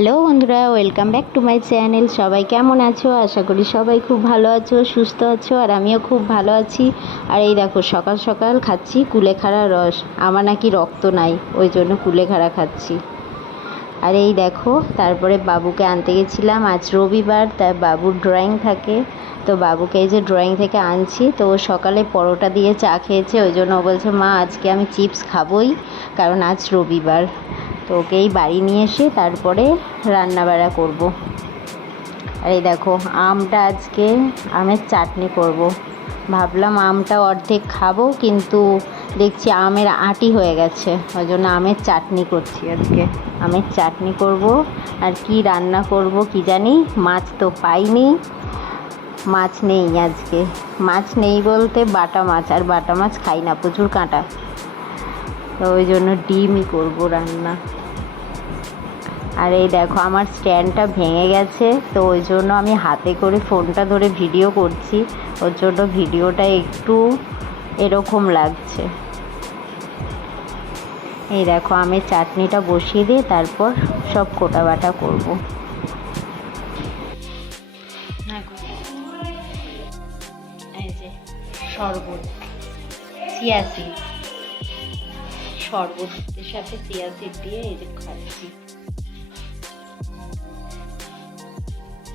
Hello বন্ধুরা, welcome back to my channel. সবাই কেমন আছো? আশা করি সবাই খুব ভালো আছো, সুস্থ আছো, আর আমিও খুব ভালো আছি। আর এই দেখো, সকাল সকাল খাচ্ছি কুলেখাড়া রস। আমার নাকি রক্ত নাই, ওই জন্য কুলেখাড়া খাচ্ছি। আর এই দেখো, তারপরে বাবুকে আনতে গেছিলাম। আজ রবিবার তার বাবুর ড্রয়িং থাকে। তো বাবুকে এই যে ড্রয়িং থেকে আনছি, তো ও সকালে পরোটা দিয়ে চা খেয়েছে। ওই জন্য ও বলছে, মা, আজকে আমি চিপস খাবই, কারণ আজ রবিবার। তো ওকেই বাড়ি নিয়ে এসে তারপরে রান্নাবাড়া করব। আর এই দেখো, আমটা আজকে আমের চাটনি করব। ভাবলাম আমটা অর্ধেক খাব, কিন্তু দেখছি আমের আটি হয়ে গেছে। ওই জন্য আমের চাটনি করছি আজকে। আমের চাটনি করব, আর কি রান্না করব কি জানি, মাছ তো পাইনি। মাছ নেই আজকে। মাছ নেই বলতে বাটা মাছ, আর বাটা মাছ খাই না, প্রচুর কাঁটা। তো ওই জন্য ডিমই করব রান্না। আর এই দেখো, আমার স্ট্যান্ডটা ভেঙে গেছে, তো ওই জন্য আমি হাতে করে ফোনটা ধরে ভিডিও করছি। ওর জন্য ভিডিওটা একটু এরকম লাগছে। এই দেখো, আমি চাটনিটা বসিয়ে দিয়ে তারপর সব কোটা বাটা করব শরবত, চিয়া সিড, শরবতের সাথে চিয়া সিড দিয়ে এই যে খাচ্ছি।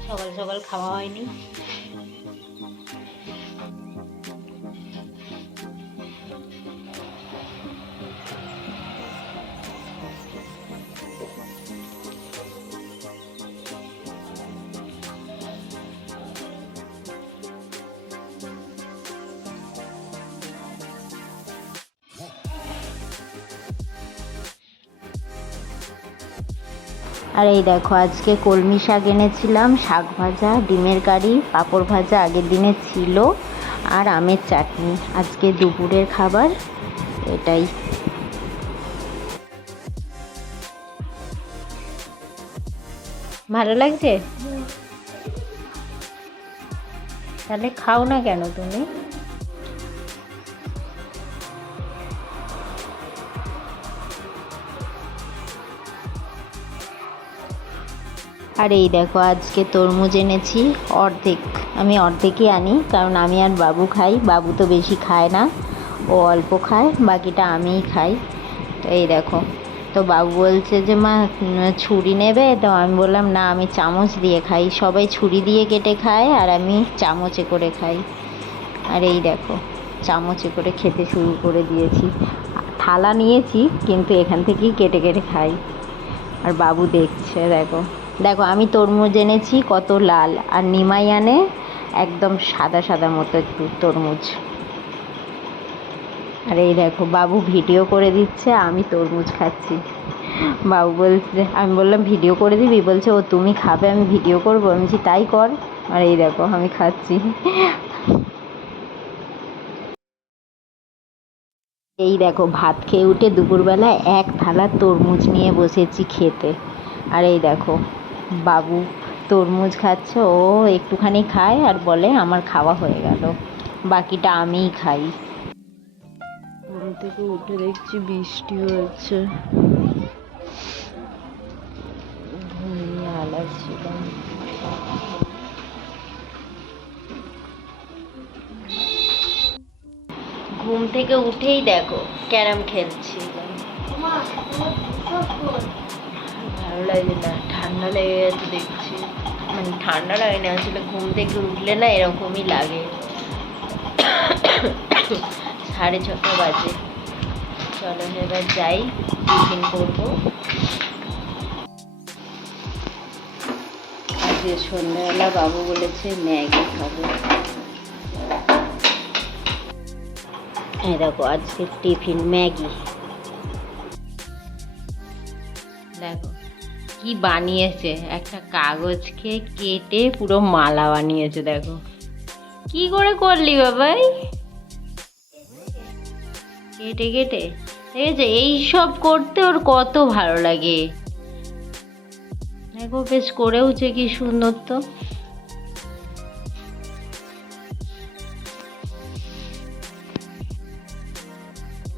সকাল সকাল খাওয়া হয়নি। আর এই দেখো আজকে কলমি শাক এনেছিলাম শাক ভাজা ডিমের কারি পাঁপড় ভাজা আগের দিনে ছিল আর আমের চাটনি। আজকে দুপুরের খাবার এটাই। ভালো লাগছে? তাহলে খাও না কেন তুমি? আর এই দেখো, আজকে তরমুজ এনেছি, অর্ধেক। আমি অর্ধেকই আনি, কারণ আমি আর বাবু খাই, বাবু তো বেশি খায় না। ও অল্প খায়, বাকিটা আমিই খাই। তো এই দেখো, তো বাবু বলছে যে, মা, ছুরি নেবে? তো আমি বললাম, না, আমি চামচ দিয়ে খাই। সবাই ছুরি দিয়ে কেটে খায়, আর আমি চামচে করে খাই। আর এই দেখো, চামচে করে খেতে শুরু করে দিয়েছি। থালা নিয়েছি, কিন্তু এখান থেকেই কেটে কেটে খাই। আর বাবু দেখছে, দেখো। দেখো, আমি তরমুজ এনেছি, কত লাল। আর নিমাই আনে একদম সাদা সাদা মতো একটু তরমুজ। আর এই দেখো, বাবু ভিডিও করে দিচ্ছে, আমি তরমুজ খাচ্ছি। বাবু বলছে, আমি বললাম, ভিডিও করে দিবি? বলছে, ও, তুমি খাবে, আমি ভিডিও করব। আমি বলছি, তাই কর। আর এই দেখো, আমি খাচ্ছি। এই দেখো, ভাত খেয়ে উঠে দুপুরবেলা এক থালা তরমুজ নিয়ে বসেছি খেতে। আর এই দেখো বাবু তরমুজ খাচ্ছে? ও একটুখানি খায় আর বলে আমার খাওয়া হয়ে গেল। বাকিটা আমিই খাই। ঘুম থেকে উঠে দেখছি বৃষ্টি ঘুমিয়ে আলাচ্ছিলাম ঘুম থেকে উঠেই দেখো ক্যারাম খেলছিলাম ভালো লাগে না ঠান্ডা লেগে গেছে দেখছি মানে ঠান্ডা লাগে না আসলে ঘুম থেকে উঠলে না এরকমই লাগে সাড়ে ছটা বাজে চলো এবার যাই টিফিন করব আজকে সন্ধ্যাবেলা বাবু বলেছে ম্যাগি খাব এই দেখো আজকে টিফিন ম্যাগি দেখো কি বানিয়েছে? একটা কাগজকে কেটে পুরো মালা বানিয়েছে, দেখো। কি করে করলি বাবাই? কেটে কেটে। ঠিক আছে, এইসব করতে ওর কত ভালো লাগে। দেখো, বেশ করেওছে কি সুন্দর তো।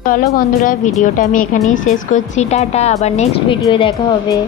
চলো বন্ধুরা, ভিডিওটা আমি এখানেই শেষ করছি। টাটা, আবার নেক্সট ভিডিও দেখা হবে।